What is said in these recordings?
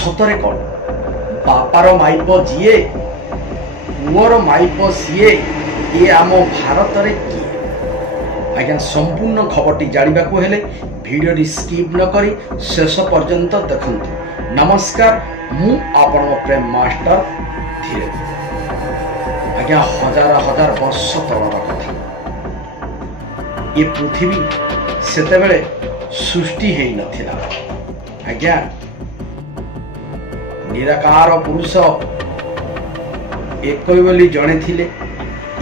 ସତରେ କ'ଣ ବାପାର ମାଇପ ଯିଏ ପୁଅର ମାଇପ ସିଏ ଏ ଆମ ଭାରତରେ କିଏ? ଆଜ୍ଞା ସମ୍ପୂର୍ଣ୍ଣ ଖବରଟି ଜାଣିବାକୁ ହେଲେ ଭିଡ଼ିଓଟି ସ୍କିପ୍ ନ କରି ଶେଷ ପର୍ଯ୍ୟନ୍ତ ଦେଖନ୍ତୁ। ନମସ୍କାର, ମୁଁ ଆପଣଙ୍କ ପ୍ରେମ ମାଷ୍ଟର ଧୀରେ। ଆଜ୍ଞା ହଜାର ହଜାର ବର୍ଷ ତଳର କଥା। ଏ ପୃଥିବୀ ସେତେବେଳେ ସୃଷ୍ଟି ହେଇନଥିଲା। ଆଜ୍ଞା ନିରାକାର ପୁରୁଷ ଏକ ବୋଲି ଜଣେ ଥିଲେ।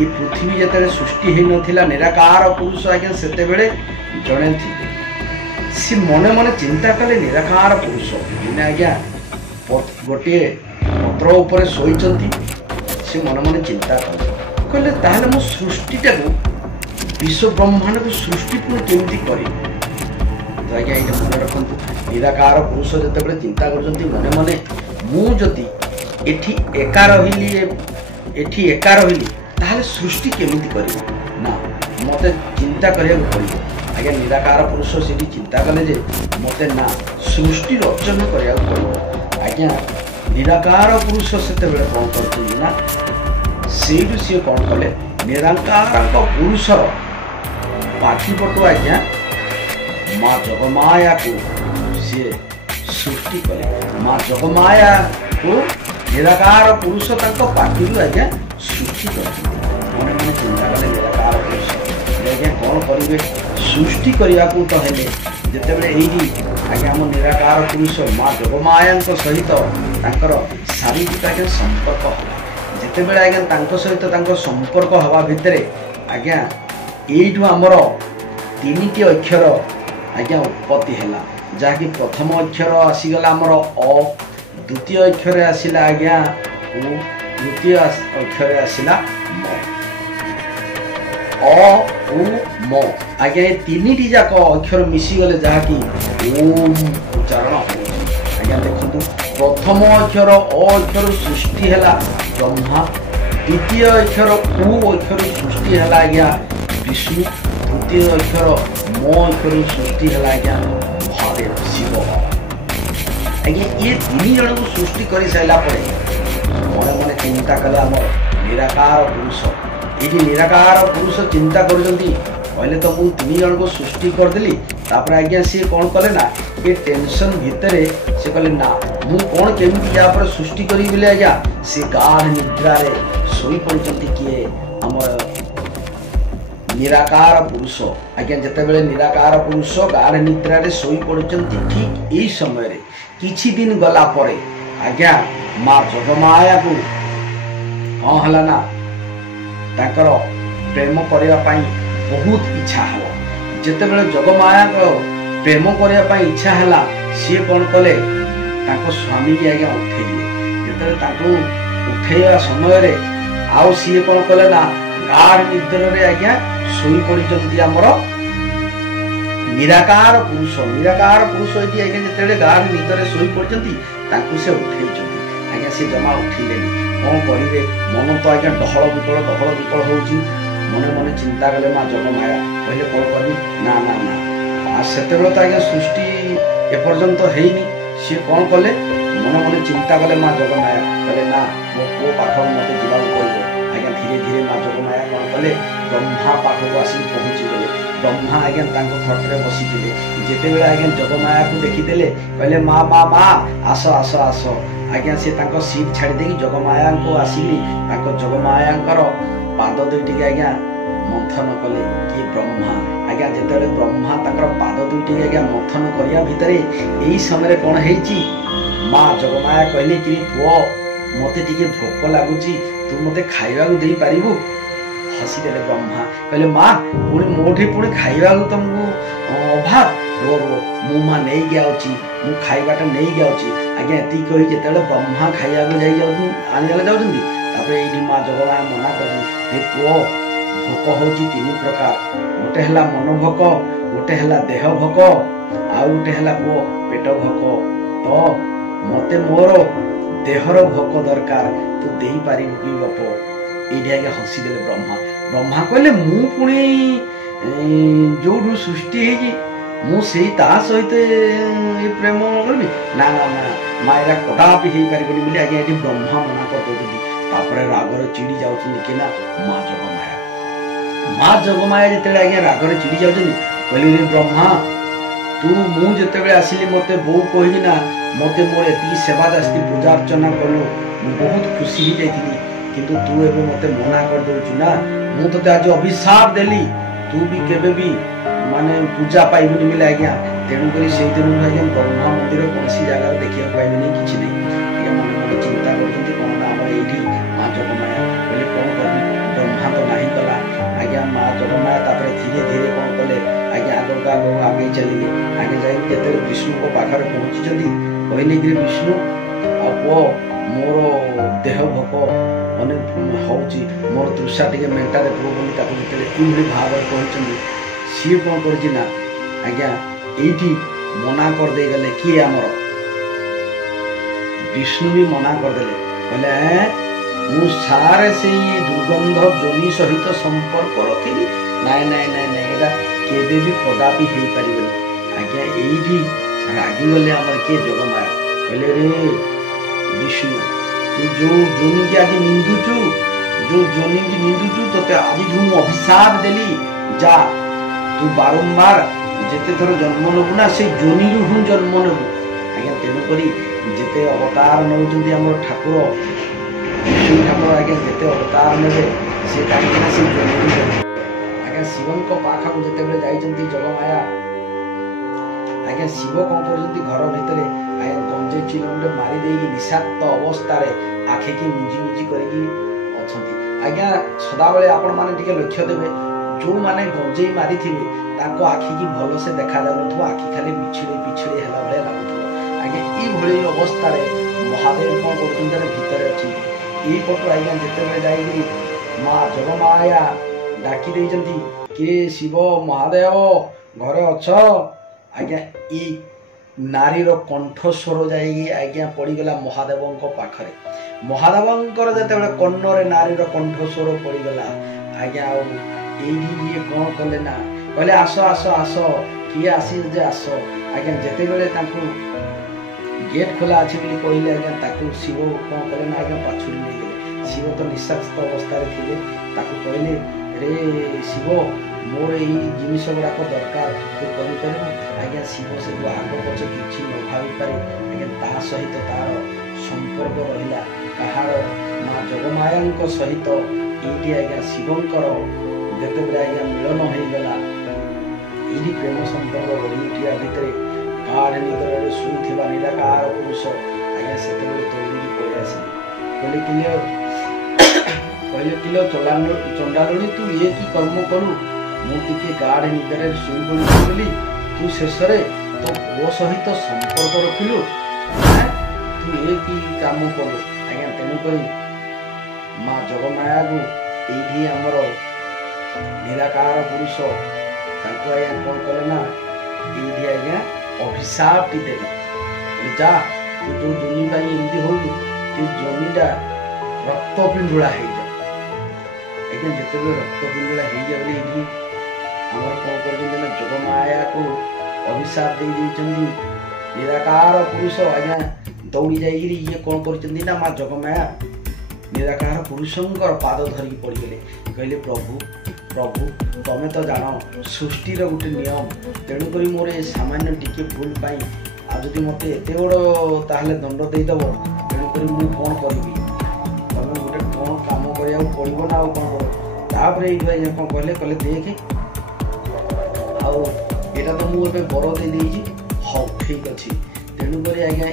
ଏ ପୃଥିବୀ ଯେତେବେଳେ ସୃଷ୍ଟି ହେଇନଥିଲା ନିରାକାର ପୁରୁଷ ଆଜ୍ଞା ସେତେବେଳେ ଜଣେ ଥିଲେ। ସେ ମନେ ମନେ ଚିନ୍ତା କଲେ ନିରାକାର ପୁରୁଷ ଦିନେ ଆଜ୍ଞା ଗୋଟିଏ ପତ୍ର ଉପରେ ଶୋଇଛନ୍ତି। ସେ ମନେ ମନେ ଚିନ୍ତା କଲେ, କହିଲେ ତାହେଲେ ମୁଁ ସୃଷ୍ଟିଟାକୁ ବିଶ୍ୱ ବ୍ରହ୍ମାଣ୍ଡକୁ ସୃଷ୍ଟି ପୁଣି କେମିତି କରିବି? ତ ଆଜ୍ଞା ଏଇଟା ମନେ ରଖନ୍ତୁ, ନିରାକାର ପୁରୁଷ ଯେତେବେଳେ ଚିନ୍ତା କରୁଛନ୍ତି ମନେ ମନେ ମୁଁ ଯଦି ଏଠି ଏକା ରହିଲି ତାହେଲେ ସୃଷ୍ଟି କେମିତି କରିବି? ନା ମୋତେ ଚିନ୍ତା କରିବାକୁ ପଡ଼ିବ। ଆଜ୍ଞା ନିରାକାର ପୁରୁଷ ସେଠି ଚିନ୍ତା କଲେ ଯେ ମୋତେ ନା ସୃଷ୍ଟି ରଚନା କରିବାକୁ ପଡ଼ିବ। ଆଜ୍ଞା ନିରାକାର ପୁରୁଷ ସେତେବେଳେ କ'ଣ କରୁଛନ୍ତି ନା ସେଇଠୁ ସିଏ କ'ଣ କଲେ, ନିରାକାରଙ୍କ ପୁରୁଷର ପାଠିପଟୁ ଆଜ୍ଞା ମା ଯୋଗମାୟାକୁ ସିଏ ସୃଷ୍ଟି କଲେ। ମା ଯୋଗମାୟାକୁ ନିରାକାର ପୁରୁଷ ତାଙ୍କ ପାଟିରୁ ଆଜ୍ଞା ସୃଷ୍ଟି କରିଛନ୍ତି। ମନେ ମନେ ଚିନ୍ତା କଲେ ନିରାକାର ପୁରୁଷ ଆଜ୍ଞା କ'ଣ କରିବେ? ସୃଷ୍ଟି କରିବାକୁ ତ ହେଲେ ଯେତେବେଳେ ଏଇଠି ଆଜ୍ଞା ଆମ ନିରାକାର ପୁରୁଷ ମା ଯୋଗମାୟାଙ୍କ ସହିତ ତାଙ୍କର ଶାରୀରିକ ଆଜ୍ଞା ସମ୍ପର୍କ ହେଲା। ଯେତେବେଳେ ଆଜ୍ଞା ତାଙ୍କ ସହିତ ତାଙ୍କ ସମ୍ପର୍କ ହେବା ଭିତରେ ଆଜ୍ଞା ଏଇଠୁ ଆମର ତିନିଟି ଅକ୍ଷର ଆଜ୍ଞା ଉତ୍ପତ୍ତି ହେଲା। ଯାହାକି ପ୍ରଥମ ଅକ୍ଷର ଆସିଗଲା ଆମର ଅ, ଦ୍ୱିତୀୟ ଅକ୍ଷରରେ ଆସିଲା ଆଜ୍ଞା ଉ, ତୃତୀୟ ଅକ୍ଷରରେ ଆସିଲା ମ। ଅ ଉ ମ ଆଜ୍ଞା ଏ ତିନିଟି ଯାକ ଅକ୍ଷର ମିଶିଗଲେ ଯାହାକି ଓମ୍ ଉଚ୍ଚାରଣ ହେଉଛି। ଆଜ୍ଞା ଦେଖନ୍ତୁ, ପ୍ରଥମ ଅକ୍ଷର ଅ ଅକ୍ଷର ସୃଷ୍ଟି ହେଲା ବ୍ରହ୍ମା, ଦ୍ୱିତୀୟ ଅକ୍ଷର ଉ ଅକ୍ଷର ସୃଷ୍ଟି ହେଲା ଆଜ୍ଞା ବିଷ୍ଣୁ, ତୃତୀୟ ଅକ୍ଷର ମ ଅକ୍ଷର ସୃଷ୍ଟି ହେଲା ଆଜ୍ଞା ମହାଦେବ ଶିବ। ଆଜ୍ଞା ଏ ତିନି ଜଣଙ୍କୁ ସୃଷ୍ଟି କରିସାରିଲା ପରେ ମନେ ମନେ ଚିନ୍ତା କଲେ ଆମର ନିରାକାର ପୁରୁଷ। ଏଇଠି ନିରାକାର ପୁରୁଷ ଚିନ୍ତା କରୁଛନ୍ତି, କହିଲେ ତ ମୁଁ ତିନି ଜଣଙ୍କୁ ସୃଷ୍ଟି କରିଦେଲି। ତାପରେ ଆଜ୍ଞା ସିଏ କ'ଣ କଲେ ନା ଏ ଟେନସନ୍ ଭିତରେ ସେ କହିଲେ ନା ମୁଁ କ'ଣ କେମିତି ୟା ପରେ ସୃଷ୍ଟି କରିବି ବୋଲି ଆଜ୍ଞା ସେ ଗାଢ଼ ନିଦ୍ରାରେ ଶୋଇପଡ଼ିଛନ୍ତି। କିଏ? ଆମର ନିରାକାର ପୁରୁଷ। ଆଜ୍ଞା ଯେତେବେଳେ ନିରାକାର ପୁରୁଷ ଗାଢ଼ ନିଦ୍ରାରେ ଶୋଇପଡ଼ିଛନ୍ତି, ଠିକ୍ ଏଇ ସମୟରେ କିଛି ଦିନ ଗଲା ପରେ ଆଜ୍ଞା ମା ଯୋଗମାୟାକୁ କ'ଣ ହେଲା ନା ତାଙ୍କର ପ୍ରେମ କରିବା ପାଇଁ ବହୁତ ଇଚ୍ଛା ହେଲା। ଯେତେବେଳେ ଯୋଗମାୟାଙ୍କ ପ୍ରେମ କରିବା ପାଇଁ ଇଚ୍ଛା ହେଲା, ସିଏ କ'ଣ କଲେ ତାଙ୍କ ସ୍ୱାମୀକି ଆଜ୍ଞା ଉଠେଇଲେ। ଯେତେବେଳେ ତାଙ୍କୁ ଉଠେଇବା ସମୟରେ ଆଉ ସିଏ କ'ଣ କଲେ ନା ଗାଢ଼ ନିଦ୍ରାରେ ଆଜ୍ଞା ଶୋଇପଡ଼ିଛନ୍ତି ଆମର ନିରାକାର ପୁରୁଷ। ନିରାକାର ପୁରୁଷ ଏଠି ଆଜ୍ଞା ଯେତେବେଳେ ଗାଢ଼ ନିଦରେ ଶୋଇପଡ଼ିଛନ୍ତି ତାଙ୍କୁ ସେ ଉଠେଇଛନ୍ତି। ଆଜ୍ଞା ସେ ଜମା ଉଠିଲେନି। କ'ଣ କରିବେ? ମନ ତ ଆଜ୍ଞା ଡହଳ ବିକଳ ହେଉଛି। ମନେ ମନେ ଚିନ୍ତା କଲେ ମା ଯୋଗମାୟା, କହିଲେ କ'ଣ କରିବି? ନା ନା ନା ଆଉ ସେତେବେଳେ ତ ଆଜ୍ଞା ସୃଷ୍ଟି ଏପର୍ଯ୍ୟନ୍ତ ହେଇନି। ସିଏ କ'ଣ କଲେ? ମନେ ମନେ ଚିନ୍ତା କଲେ ମା ଯୋଗମାୟା, କହିଲେ ନା ମୋ ପୁଅ ପାଖକୁ ମୋତେ ଯିବାକୁ ପଡ଼ିବ। ଆଜ୍ଞା ଧୀରେ ଧୀରେ ମା ଯୋଗମାୟା କ'ଣ କଲେ? ବ୍ରହ୍ମା ପାଖକୁ ଆସିକି ପହଞ୍ଚିଗଲେ। ବ୍ରହ୍ମା ଆଜ୍ଞା ତାଙ୍କ ଖଟରେ ବସିଥିଲେ। ଯେତେବେଳେ ଆଜ୍ଞା ଯୋଗମାୟାକୁ ଦେଖିଦେଲେ କହିଲେ ମା ମା ମା ଆସ ଆସ ଆସ। ଆଜ୍ଞା ସେ ତାଙ୍କ ସିଟ୍ ଛାଡ଼ି ଦେଇକି ଯୋଗମାୟାଙ୍କୁ ଆସିକି ତାଙ୍କ ଯୋଗମାୟାଙ୍କର ପାଦ ଦୁଇଟିକି ଆଜ୍ଞା ମନ୍ଥନ କଲେ। କି ବ୍ରହ୍ମା ଆଜ୍ଞା ଯେତେବେଳେ ବ୍ରହ୍ମା ତାଙ୍କର ପାଦ ଦୁଇଟିକି ଆଜ୍ଞା ମନ୍ଥନ କରିବା ଭିତରେ ଏଇ ସମୟରେ କ'ଣ ହେଇଛି? ମା ଯୋଗମାୟା କହିଲେ କି ପୁଅ ମୋତେ ଟିକେ ଭୋକ ଲାଗୁଛି, ତୁ ମୋତେ ଖାଇବାକୁ ଦେଇପାରିବୁ? ହସିଦେଲେ ବ୍ରହ୍ମା, କହିଲେ ମା ପୁଣି ମୋଠି ପୁଣି ଖାଇବାକୁ ତମକୁ ଅଭାବ? ମୁଁ ମା ନେଇକି ଆଉଛି, ମୁଁ ଖାଇବାଟା ନେଇକି ଆଉଛି। ଆଜ୍ଞା ଏତିକି କହି ଯେତେବେଳେ ବ୍ରହ୍ମା ଖାଇବାକୁ ଆଣିବାକୁ ଯାଉଛନ୍ତି, ତାପରେ ଏଇଠି ମା ଯୋଗମାୟା ମନା କରୁଛନ୍ତି, ହେ ପୁଅ ଭୋକ ହେଉଛି ତିନି ପ୍ରକାର। ଗୋଟେ ହେଲା ମନ ଭୋକ, ଗୋଟେ ହେଲା ଦେହ ଭୋକ, ଆଉ ଗୋଟେ ହେଲା ପୁଅ ପେଟ ଭୋକ। ତ ମୋତେ ମୋର ଦେହର ଭୋକ ଦରକାର, ତୁ ଦେଇପାରିବୁ କି ବାପ? ଏଇଠି ଆଜ୍ଞା ହସିଦେଲେ ବ୍ରହ୍ମା। ବ୍ରହ୍ମା କହିଲେ ମୁଁ ପୁଣି ଯୋଉଠୁ ସୃଷ୍ଟି ହେଇଛି ମୁଁ ସେଇ ତା ସହିତ ପ୍ରେମ କରିବି ନା ନା ନା ମା ଏଇଟା କଦାପି ହେଇପାରିବନି ବୋଲି ଆଜ୍ଞା ଏଠି ବ୍ରହ୍ମା ମନା କରିଦେଉଛନ୍ତି। ତାପରେ ରାଗରେ ଚିଡ଼ି ଯାଉଛନ୍ତି କି ନା ମା ଯୋଗମାୟା। ମା ଯୋଗମାୟା ଯେତେବେଳେ ଆଜ୍ଞା ରାଗରେ ଚିଡ଼ି ଯାଉଛନ୍ତି କହିଲେ ବ୍ରହ୍ମା ତୁ ମୁଁ ଯେତେବେଳେ ଆସିଲି ମୋତେ ବୋଉ କହିକି ନା ମୋତେ ମୋର ଏତିକି ସେବା ଜାସ୍ତି ପୂଜା ଅର୍ଚ୍ଚନା କଲୁ ମୁଁ ବହୁତ ଖୁସି ହେଇଯାଇଥିଲି, କିନ୍ତୁ ତୁ ଏବେ ମୋତେ ମନା କରିଦେଉଛୁ ନା। ମୁଁ ତୋତେ ଆଜି ଅଭିଶାପ ଦେଲି ତୁ ବି କେବେ ବି ମାନେ ପୂଜା ପାଇବୁନି ବୋଲି ଆଜ୍ଞା। ତେଣୁକରି ସେଇଦିନ ଆଜ୍ଞା ବ୍ରହ୍ମା ମନ୍ଦିର କୌଣସି ଜାଗାରେ ଦେଖିବାକୁ ପାଇବେନି, କିଛି ନାହିଁ। ଆଜ୍ଞା ମନେ ମନେ ଚିନ୍ତା କରୁଛନ୍ତି କ'ଣ ନା ଆମର ଏଇଠି ମା ଯୋଗମାୟା କହିଲେ କ'ଣ କରିବି, ବ୍ରହ୍ମା ତ ନାହିଁ କଲା। ଆଜ୍ଞା ମା ଯୋଗମାୟା ତାପରେ ଧୀରେ ଧୀରେ କ'ଣ କଲେ ଆଜ୍ଞା ଆଗକୁ ଆଗେଇ ଚାଲିଲେ। ଆଜ୍ଞା ଯାଇକି ଯେତେବେଳେ ବିଷ୍ଣୁଙ୍କ ପାଖରେ ପହଞ୍ଚିଛନ୍ତି କହିଲେ କି ବିଷ୍ଣୁ ଆଉ ପୁଅ ମୋର ଦେହ ଭୋକ ଅନେକ ହେଉଛି, ମୋର ତୃଷା ଟିକେ ମେଣ୍ଟାରେ ପୁଅ ବୋଲି ତାକୁ ଯେତେବେଳେ ଏଇଭଳି ଭାବରେ କହିଛନ୍ତି ସିଏ କ'ଣ କରିଛି ନା ଆଜ୍ଞା ଏଇଠି ମନା କରିଦେଇଗଲେ। କିଏ ଆମର ବିଷ୍ଣୁ ବି ମନା କରିଦେଲେ, କହିଲେ ମୁଁ ସାରେ ସେଇ ଦୁର୍ଗନ୍ଧ ଯୋନି ସହିତ ସମ୍ପର୍କ ରଖିବି, ନାଇଁ ନାଇଁ ନାଇଁ ନାଇଁ ଏଇଟା କେବେ ବି କଦାପି ହେଇପାରିବନି। ଆଜ୍ଞା ଏଇଠି ରାଗିଗଲେ ଆମର କିଏ ଯୋଗମାୟା, କହିଲେ ରେ ବିଷ୍ଣୁ ତୁ ଯୋଉ ଯୋନିକି ଆଜି ନିନ୍ଦୁଛୁ, ଯୋଉ ଯୋନିକି ନିନ୍ଦୁଛୁ ତୋତେ ଆଜିଠୁ ମୁଁ ଅଭିଶାପ ଦେଲି, ଯା ତୁ ବାରମ୍ବାର ଯେତେ ଥର ଜନ୍ମ ନେବୁ ନା ସେଇ ଯୋନିରୁ ହିଁ ଜନ୍ମ ନେବୁ। ଆଜ୍ଞା ତେଣୁକରି ଯେତେ ଅବତାର ନେଉଛନ୍ତି ଆମର ଠାକୁର ବିଷ୍ଣୁ ଠାକୁର ଆଜ୍ଞା ଯେତେ ଅବତାର ନେବେ ସେ କାହିଁକିନା ସେ ଯୋନିରୁ ନେବେ। ଆଜ୍ଞା ଶିବଙ୍କ ପାଖକୁ ଯେତେବେଳେ ଯାଇଛନ୍ତି ଯୋଗମାୟା ଆଜ୍ଞା ଶିବ କ'ଣ କରୁଛନ୍ତି ଘର ଭିତରେ ଆଜ୍ଞା ଗଞ୍ଜେଇ ଚିଲ ଗୋଟେ ମାରି ଦେଇକି ନିଶାକ୍ତ ଅବସ୍ଥାରେ ଆଖିକି ମିଜି ମିଜି କରିକି ଅଛନ୍ତି। ଆଜ୍ଞା ସଦାବେଳେ ଆପଣମାନେ ଟିକେ ଲକ୍ଷ୍ୟ ଦେବେ ଯେଉଁମାନେ ଗଞ୍ଜେଇ ମାରିଥିବେ ତାଙ୍କ ଆଖିକି ଭଲସେ ଦେଖାଯାଉନଥିବ, ଆଖି ଖାଲି ବିଛିଡ଼ି ବିଛିଡ଼ି ହେଲା ଭଳିଆ ଲାଗୁଥିବ। ଆଜ୍ଞା ଏଇଭଳି ଅବସ୍ଥାରେ ମହାଦେବ କ'ଣ କରୁଛନ୍ତି ଭିତରେ ଅଛନ୍ତି। ଏଇପଟୁ ଆଜ୍ଞା ଯେତେବେଳେ ଯାଇକି ମା ଯୋଗମାୟା ଡାକି ଦେଇଛନ୍ତି କିଏ ଶିବ ମହାଦେବ ଘରେ ଅଛ, ଆଜ୍ଞା ଇ ନାରୀର କଣ୍ଠସ୍ୱର ଯାଇକି ଆଜ୍ଞା ପଡ଼ିଗଲା ମହାଦେବଙ୍କ ପାଖରେ। ମହାଦେବଙ୍କର ଯେତେବେଳେ କର୍ଣ୍ଣରେ ନାରୀର କଣ୍ଠସ୍ୱର ପଡ଼ିଗଲା ଆଜ୍ଞା ଆଉ ଏଇଠି ଇଏ କ'ଣ କଲେ ନା କହିଲେ ଆସ ଆସ ଆସ କିଏ ଆସିଛ ଯେ ଆସ। ଆଜ୍ଞା ଯେତେବେଳେ ତାଙ୍କୁ ଗେଟ୍ ଖୋଲା ଅଛି ବୋଲି କହିଲେ ଆଜ୍ଞା ତାକୁ ଶିବ କ'ଣ କଲେ ନା ଆଜ୍ଞା ପାଛୁଡ଼ି ନେଇଗଲେ। ଶିବ ତ ନିଶାସ୍ତ ଅବସ୍ଥାରେ ଥିଲେ, ତାକୁ କହିଲେ ରେ ଶିବ ମୋର ଏଇ ଜିନିଷ ଗୁଡ଼ାକ ଦରକାର ତୁ କରିପାରିବୁ। ଆଜ୍ଞା ଶିବ ସେ ଆଗ ପଛ କିଛି ନ ଭାବିପାରେ ଆଜ୍ଞା ତା ସହିତ ତାର ସମ୍ପର୍କ ରହିଲା କାହାର ମା ଯୋଗମାୟାଙ୍କ ସହିତ। ଏଇଠି ଆଜ୍ଞା ଶିବଙ୍କର ଯେତେବେଳେ ଆଜ୍ଞା ମିଳନ ହେଇଗଲା ଏଇଠି ପ୍ରେମ ସମ୍ପର୍କ ଗଢ଼ି ଉଠିବା ଭିତରେ ଗାଢ଼ ନିଦ୍ରାରେ ଶୋଇଥିବା ନିରାକାର ପୁରୁଷ ଆଜ୍ଞା ସେତେବେଳେ ଦୌଡ଼ିକି ପଳେଇ ଆସିଲେ। କହିଲେ କିଲୋ ଚଣ୍ଡାଳୁଣୀ ତୁ ଇଏ କି କର୍ମ କଲୁ, ମୁଁ ଟିକେ ଗାଢ଼ ନିଦ୍ରାରେ ଶୋଇପଡ଼ିଛି ବୋଲି ତୁ ଶେଷରେ ତୋ ପୁଅ ସହିତ ସମ୍ପର୍କ ରଖିଲୁ, ତୁ ଏ କି କାମ କଲୁ। ଆଜ୍ଞା ତେଣୁକରି ମା ଯୋଗମାୟାକୁ ଏଇଠି ଆମର ନିରାକାର ପୁରୁଷ ତାଙ୍କୁ ଆଜ୍ଞା କ'ଣ କଲେ ନା ଏଇଠି ଆଜ୍ଞା ଅଭିଶାପଟି ଦେଲେ, ଯା ତୁ ଯୋଉ ଜମି ପାଇଁ ଏମିତି ହଉଛୁ ସେ ଜମିଟା ରକ୍ତ ପିଣ୍ଡୁଳା ହେଇଯାଏ। ଆଜ୍ଞା ଯେତେବେଳେ ରକ୍ତ ପିଣ୍ଡୁଳା ହେଇଯାଏ ବୋଲି ଏଇଠି ଆମର କ'ଣ କରିଛନ୍ତି ନା ଯୋଗମାୟାକୁ ଅଭିଶାପ ଦେଇଛନ୍ତି। ନିରାକାର ପୁରୁଷ ଆଜ୍ଞା ଦୌଡ଼ି ଯାଇକିରି ଇଏ କ'ଣ କରିଛନ୍ତି ନା ମା ଯୋଗମାୟା ନିରାକାର ପୁରୁଷଙ୍କର ପାଦ ଧରିକି ପଡ଼ିଗଲେ। କହିଲେ ପ୍ରଭୁ ପ୍ରଭୁ ତମେ ତ ଜାଣ ସୃଷ୍ଟିର ଗୋଟେ ନିୟମ, ତେଣୁକରି ମୋର ଏ ସାମାନ୍ୟ ଟିକେ ଭୁଲ ପାଇଁ ଆଉ ଯଦି ମୋତେ ଏତେ ବଡ଼ ତାହେଲେ ଦଣ୍ଡ ଦେଇଦେବ, ତେଣୁକରି ମୁଁ କ'ଣ କରିବି, ତମେ ଗୋଟେ କ'ଣ କାମ କରିବାକୁ ପଡ଼ିବ ନା ଆଉ କ'ଣ କରିବ। ତାପରେ ଏଇଠୁ ଆଜ୍ଞା କ'ଣ କହିଲେ ଦେଖେ ଆଉ ଏଇଟା ତ ମୁଁ ଏବେ ବର ଦେଇଦେଇଛି, ହଉ ଠିକ୍ ଅଛି। ତେଣୁକରି ଆଜ୍ଞା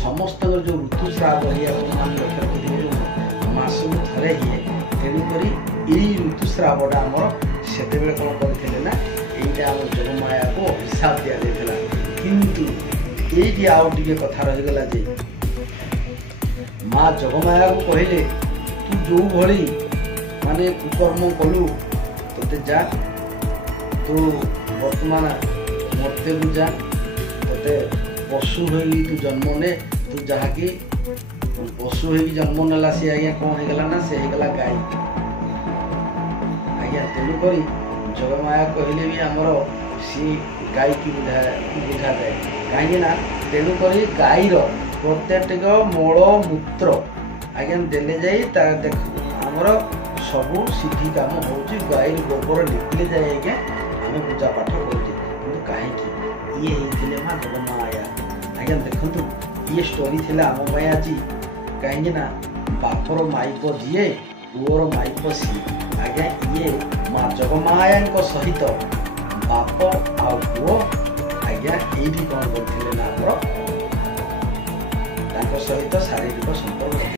ସମସ୍ତଙ୍କର ଯେଉଁ ଋତୁସ୍ରାବ ହୁଏ ଆପଣମାନେ ଲକ୍ଷ୍ୟ କରିଥିବେ ମାସକୁ ଥରେ ହୁଏ, ତେଣୁକରି ଏଇ ଋତୁସ୍ରାବଟା ଆମର ସେତେବେଳେ କ'ଣ କରିଥିଲେ ନା ଏଇଟା ଆମ ଯୋଗମାୟାକୁ ଅଭିଶାପ ଦିଆଯାଇଥିଲା। କିନ୍ତୁ ଏଇଠି ଆଉ ଟିକେ କଥା ରହିଗଲା ଯେ ମା ଯୋଗମାୟାକୁ କହିଲେ ତୁ ଯେଉଁ ଭଳି ମାନେ କୁକର୍ମ କଲୁ ତୋତେ ଯା ତୁ ବର୍ତ୍ତମାନ ମର୍ତ୍ତ୍ୟକୁ ଯା, ତୋତେ ପଶୁ ହୋଇକି ତୁ ଜନ୍ମ ନେ, ତୁ ଯାହାକି ପଶୁ ହୋଇକି ଜନ୍ମ ନେଲା ସେ ଆଜ୍ଞା କ'ଣ ହେଇଗଲା ନା ସେ ହେଇଗଲା ଗାଈ। ଆଜ୍ଞା ତେଣୁକରି ଯୋଗମାୟା କହିଲେ ବି ଆମର सी गाई की बुझाए कहीं तेणुक गाईर प्रत्येक मल मूत्र आज्ञा देले जाई देख आमर सबू सिद्धि काम हो गाई गोबर लिपिले जाए आज्ञा आम पूजा पाठ करुचे कि कहीं ये होते माँ जगमाया आज्ञा देखु ये स्टोरी थी आम आज कहीं बापर माइक जीए पुअर माइक सी आज्ञा ये माँ जगमाया सहित बाप आ पुओ आज्ञा ये कौन करते सहित शारीरिक संपर्क